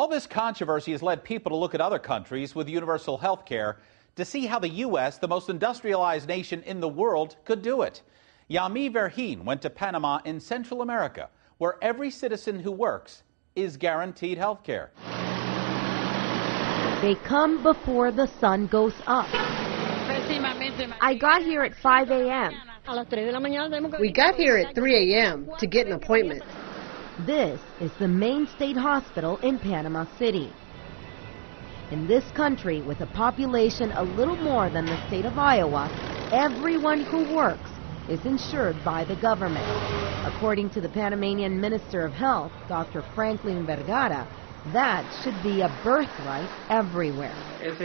All this controversy has led people to look at other countries with universal health care to see how the U.S., the most industrialized nation in the world, could do it. Yami Verhin went to Panama in Central America, where every citizen who works is guaranteed health care. They come before the sun goes up. I got here at 5 a.m. We got here at 3 a.m. to get an appointment. This is the main state hospital in Panama City. In this country, with a population a little more than the state of Iowa, everyone who works is insured by the government. According to the Panamanian Minister of Health, Dr. Franklin Vergara, that should be a birthright everywhere. It's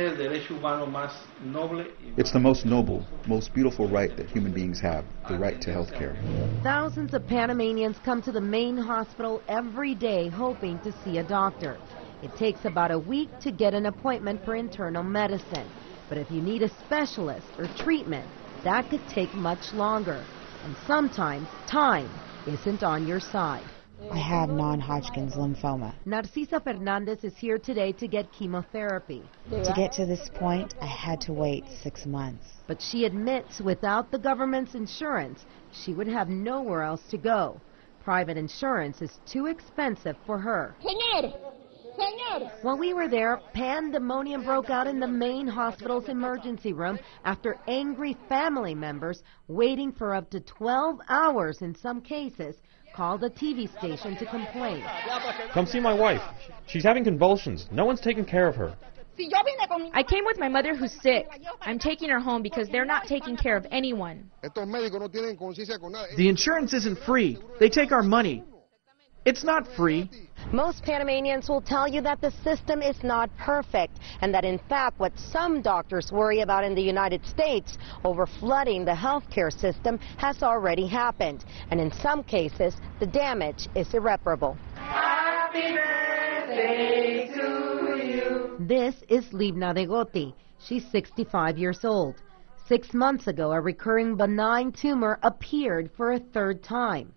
the most noble, most beautiful right that human beings have, the right to health care. Thousands of Panamanians come to the main hospital every day hoping to see a doctor. It takes about a week to get an appointment for internal medicine. But if you need a specialist or treatment, that could take much longer. And sometimes time isn't on your side. I have non-Hodgkin's lymphoma. Narcisa Fernandez is here today to get chemotherapy. To get to this point, I had to wait 6 months. But she admits without the government's insurance, she would have nowhere else to go. Private insurance is too expensive for her. While we were there, pandemonium broke out in the main hospital's emergency room after angry family members, waiting for up to 12 hours in some cases, called a TV station to complain. Come see my wife. She's having convulsions. No one's taking care of her. I came with my mother who's sick. I'm taking her home because they're not taking care of anyone. The insurance isn't free. They take our money. It's not free. Most Panamanians will tell you that the system is not perfect and that in fact what some doctors worry about in the United States, over flooding the healthcare system, has already happened. And in some cases, the damage is irreparable. Happy birthday to you. This is Libna de Gotti. She's 65 years old. 6 months ago, a recurring benign tumor appeared for a third time.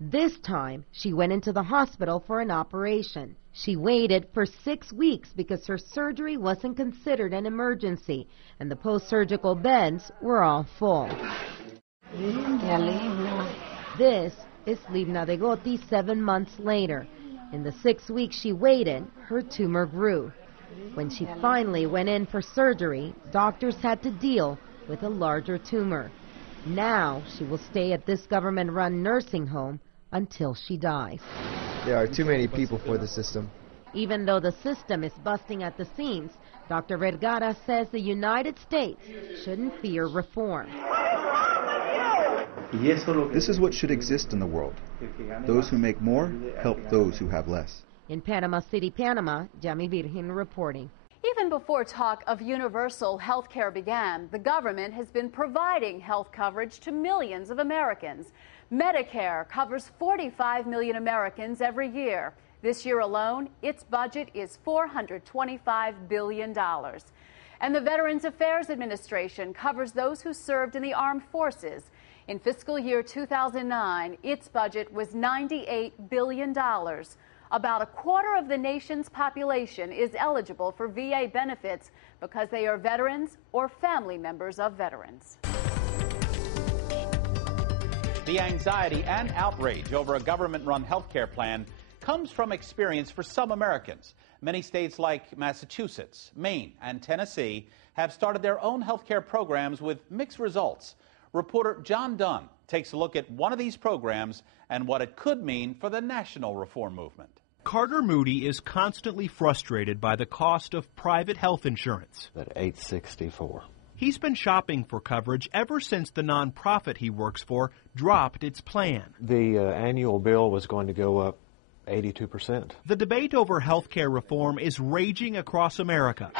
This time, she went into the hospital for an operation. She waited for 6 weeks because her surgery wasn't considered an emergency, and the post-surgical beds were all full. This is Libna de Gotti 7 months later. In the 6 weeks she waited, her tumor grew. When she finally went in for surgery, doctors had to deal with a larger tumor. Now she will stay at this government-run nursing home until she dies. There are too many people for the system. Even though the system is busting at the seams, Dr. Vergara says the United States shouldn't fear reform. This is what should exist in the world. Those who make more help those who have less. In Panama City, Panama, Yami Verhin reporting. Even before talk of universal health care began, the government has been providing health coverage to millions of Americans. Medicare covers 45 million Americans every year. This year alone, its budget is $425 billion. And the Veterans Affairs Administration covers those who served in the armed forces. In fiscal year 2009, its budget was $98 billion. About a quarter of the nation's population is eligible for VA benefits because they are veterans or family members of veterans. The anxiety and outrage over a government-run health care plan comes from experience for some Americans. Many states like Massachusetts, Maine, and Tennessee have started their own health care programs with mixed results. Reporter John Dunn takes a look at one of these programs and what it could mean for the national reform movement. Carter Moody is constantly frustrated by the cost of private health insurance. At $864. He's been shopping for coverage ever since the nonprofit he works for dropped its plan. The annual bill was going to go up 82%. The debate over health care reform is raging across America.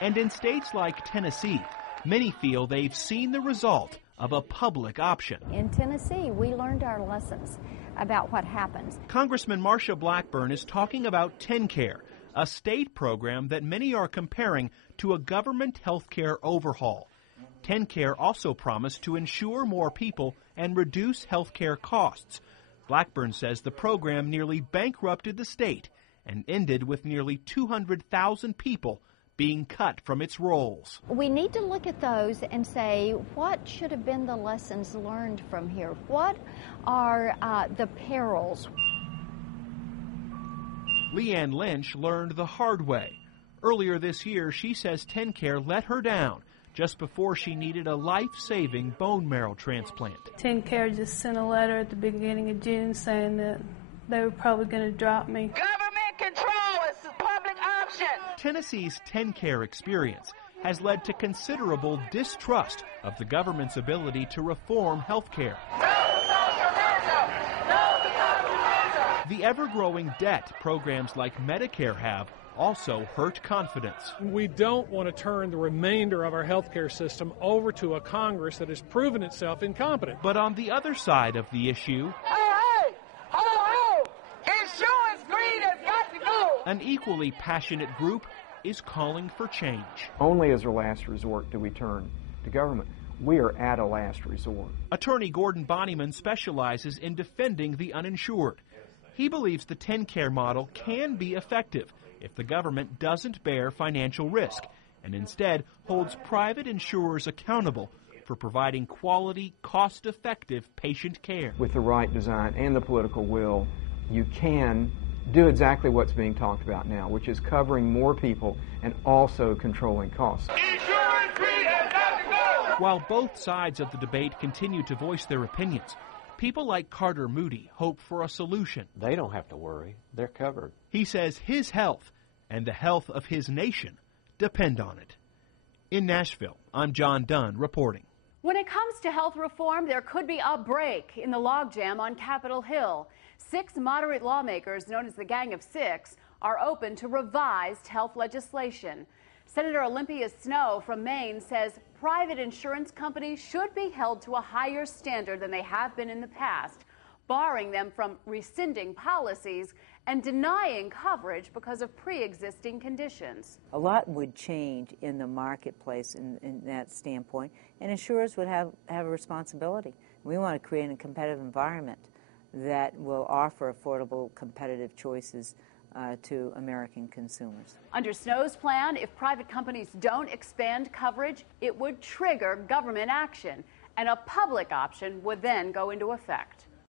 And in states like Tennessee, many feel they've seen the result of a public option. In Tennessee, we learned our lessons about what happens. Congressman Marsha Blackburn is talking about TennCare, a state program that many are comparing to a government health care overhaul. TennCare also promised to insure more people and reduce health care costs. Blackburn says the program nearly bankrupted the state and ended with nearly 200,000 people being cut from its rolls. We need to look at those and say, what should have been the lessons learned from here? What are the perils? Leanne Lynch learned the hard way. Earlier this year, she says TennCare let her down just before she needed a life-saving bone marrow transplant. TennCare just sent a letter at the beginning of June saying that they were probably going to drop me. Government control is the public option. Tennessee's TennCare experience has led to considerable distrust of the government's ability to reform health care. The ever-growing debt programs like Medicare have also hurt confidence. We don't want to turn the remainder of our health care system over to a Congress that has proven itself incompetent. But on the other side of the issue, insurance greed has got to go. An equally passionate group is calling for change. Only as a last resort do we turn to government. We are at a last resort. Attorney Gordon Bonnyman specializes in defending the uninsured. He believes the TennCare model can be effective if the government doesn't bear financial risk and instead holds private insurers accountable for providing quality, cost-effective patient care. With the right design and the political will, you can do exactly what's being talked about now, which is covering more people and also controlling costs. Insurance greed has got to go. While both sides of the debate continue to voice their opinions, people like Carter Moody hope for a solution. They don't have to worry. They're covered. He says his health and the health of his nation depend on it. In Nashville, I'm John Dunn reporting. When it comes to health reform, there could be a break in the logjam on Capitol Hill. 6 moderate lawmakers, known as the Gang of Six, are open to revised health legislation. Senator Olympia Snowe from Maine says private insurance companies should be held to a higher standard than they have been in the past, barring them from rescinding policies and denying coverage because of pre-existing conditions. A lot would change in the marketplace in that standpoint, and insurers would have a responsibility. We want to create a competitive environment that will offer affordable, competitive choices to American consumers. Under Snowe's plan, if private companies don't expand coverage, it would trigger government action, and a public option would then go into effect.